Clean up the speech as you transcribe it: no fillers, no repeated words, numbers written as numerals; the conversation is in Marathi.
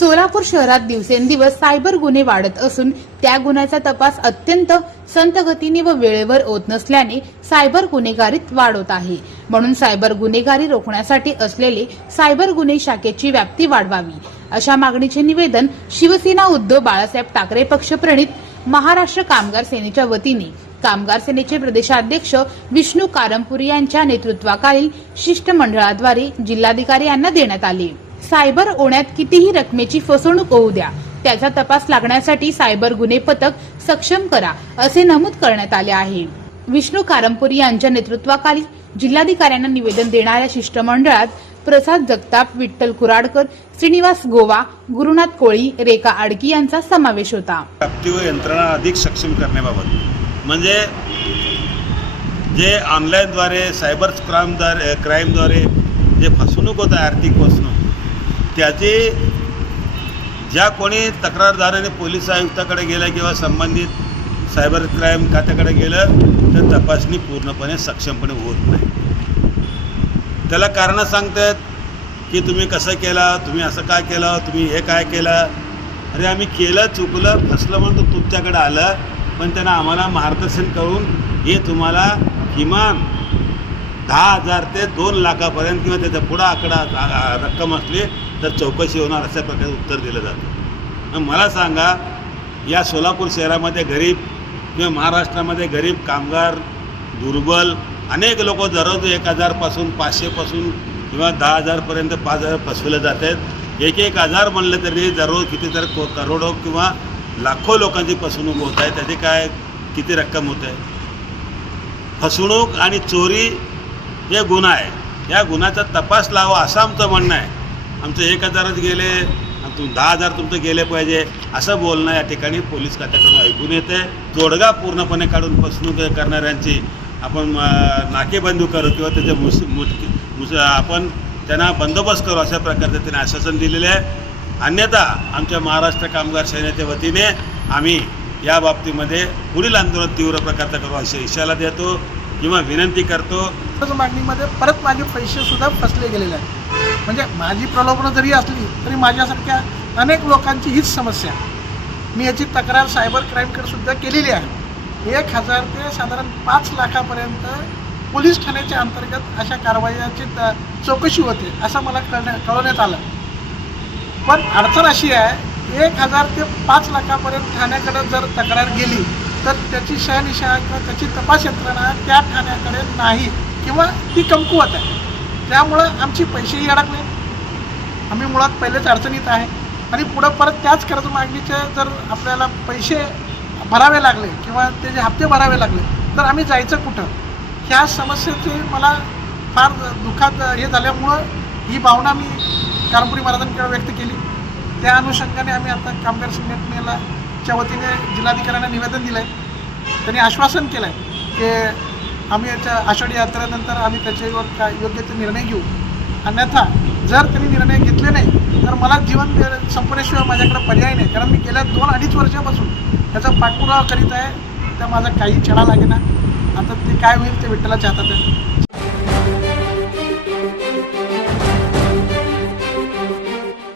सोलापूर शहरात दिवसेंदिवस सायबर गुन्हे वाढत असून त्या गुन्ह्याचा तपास अत्यंत संथ गतीने व वेळेवर होत नसल्याने सायबर गुन्हेगारीत वाढ होत आहे। म्हणून सायबर गुन्हेगारी रोखण्यासाठी असलेले सायबर गुन्हे शाखेची व्याप्ती वाढवावी अशा मागणीचे निवेदन शिवसेना उद्धव बाळासाहेब ठाकरे पक्षप्रणित महाराष्ट्र कामगार सेनेच्या वतीने कामगार सेनेचे प्रदेशाध्यक्ष विष्णू कारंपुरी यांच्या नेतृत्वाखालील शिष्टमंडळाद्वारे जिल्हाधिकारी यांना देण्यात आले। सायबर ओण्यात कितीही रकमेची फसवणूक होऊ द्या, त्याचा तपास लागण्यासाठी सायबर गुन्हे पथक सक्षम करा असे नमूद करण्यात आले आहे। विष्णू कारंपुरी यांच्या नेतृत्वाखाली जिल्हाधिकाऱ्यांना निवेदन देणाऱ्या शिष्टमंडळात प्रसाद जगताप, विठ्ठल कुराडकर, श्रीनिवास गोवा, गुरुनाथ कोळी, रेखा आडकी यांचा समावेश होता। यंत्रणा अधिक सक्षम करण्याबाबत म्हणजे जे ऑनलाईनद्वारे सायबर क्राईमद्वारे जे फसवणूक होत आहे, आर्थिक फसवणूक, त्याची ज्या कोणी तक्रारदाराने पोलीस आयुक्ताकडे गेलं किंवा संबंधित सायबर क्राईम खात्याकडे गेलं तर तपासणी पूर्णपणे सक्षमपणे होत नाही। त्याला कारणं सांगतात की तुम्ही कसं केलं, तुम्ही असं काय केलं, तुम्ही हे काय केलं। अरे आम्ही केलं, चुकलं, फसलं म्हणून तो तुमच्याकडे आलं, पण त्यांना आम्हाला मार्गदर्शन करून हे तुम्हाला किमान 10,000 ते 2 लाखापर्यंत किंवा त्याच्या पुढं आकडा रक्कम असली तर चौकशी होणार अशा प्रकारे उत्तर दिलं जातं। मला सांगा, या सोलापूर शहरामध्ये गरीब किंवा महाराष्ट्रामध्ये गरीब कामगार, दुर्बल अनेक लोक दररोज 1,000 पासून 500 पासून किंवा 10,000 पर्यंत 5,000 फसवले जातात। 1,000 म्हणलं तरी दररोज कितीतरी करोडो किंवा लाखो लोकांची फसवणूक होत आहे। त्याची काय किती रक्कम होत आहे? फसवणूक आणि चोरी हे गुन्हा आहे, या गुन्ह्याचा तपास लावा असं आमचं म्हणणं आहे। आमचं 1,000च गेले, 10,000 तुमचं गेले पाहिजे असं बोलणं या ठिकाणी पोलीस खात्याकडून ऐकून येते। तोडगा पूर्णपणे काढून फसवणूक करणाऱ्यांची आपण नाकेबंदी करू किंवा त्याचे आपण त्यांना बंदोबस्त करू अशा प्रकारचं त्यांनी आश्वासन दिलेले आहे। अन्यथा आमच्या महाराष्ट्र कामगार सेनेच्या वतीने आम्ही या बाबतीमध्ये पुढील आंदोलन तीव्र प्रकारचं करू असा इशारा देतो किंवा विनंती करतो। मागणीमध्ये परत माझे पैसेसुद्धा फसले गेलेले आहेत। म्हणजे माझी प्रलोभनं जरी असली तरी माझ्यासारख्या अनेक लोकांची हीच समस्या। मी याची तक्रार सायबर क्राईमकडे सुद्धा केलेली आहे। 1,000 ते साधारण 5 लाखापर्यंत पोलीस ठाण्याच्या अंतर्गत अशा कारवायांची चौकशी होते असं मला कळवण्यात आलं। पण अडचण अशी आहे, 1,000 ते 5 लाखापर्यंत ठाण्याकडे जर तक्रार गेली तर त्याची शहानिशा किंवा त्याची तपास यंत्रणा त्या ठाण्याकडे नाही किंवा ती कमकुवत आहे। त्यामुळं आमची पैसेही अडकले, आम्ही मुळात पहिलेच अडचणीत आहे आणि पुढं परत त्याच कर्ज मागणीचे जर आपल्याला पैसे भरावे लागले किंवा त्याचे हप्ते भरावे लागले तर आम्ही जायचं कुठं? ह्या समस्येची मला फार दुःखात हे झाल्यामुळं ही भावना मी कारंपुरी महाराजांकडे व्यक्त केली। त्या अनुषंगाने आम्ही आता कामगार संघटनेच्या वतीने जिल्हाधिकाऱ्यांना निवेदन दिलं आहे। त्यांनी आश्वासन केलं आहे की आम्ही याच्या आषाढी यात्रेनंतर आम्ही त्याच्यावर योग्य ते निर्णय घेऊ। अन्यथा जर त्यांनी निर्णय घेतले नाही तर मला जीवन संपण्याशिवाय माझ्याकडे पर्याय नाही, कारण मी गेल्या 2-2.5 वर्षापासून त्याचा पाठपुरावा करीत आहे। त्या माझा काही छडा लागेना। आता ते काय होईल ते विठ्ठलाच्या हातात आहे।